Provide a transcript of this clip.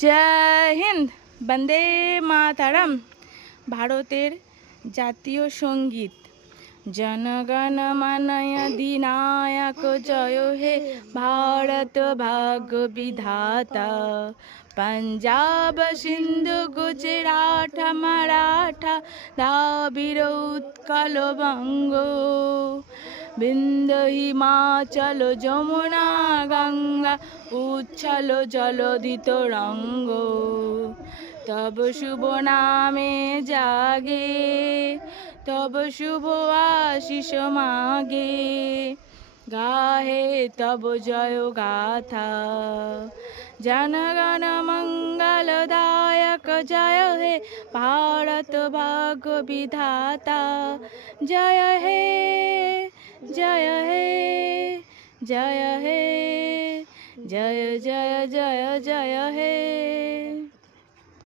জয় হিন্দ, বন্দে মাতারম। ভারতের জাতীয় সঙ্গীত। জনগণ মন অধিনায়ক জয় হে ভারত ভাগ্য বিধাতা। पंजाब सिंधु गुजरात मराठा द्राविड़ उत्कल बंग बिंद हिमाचल যমুনা গঙ্গা উচ্ছল জলধি তরঙ্গ तब शुभ नामे जागे तब शुभ आशीष मागे गाहे तब जय गाथा जनगण मंगलदायक जय हे भारत भाग्य विधाता जय हे जय हे जय हे जय जय जय जय हे।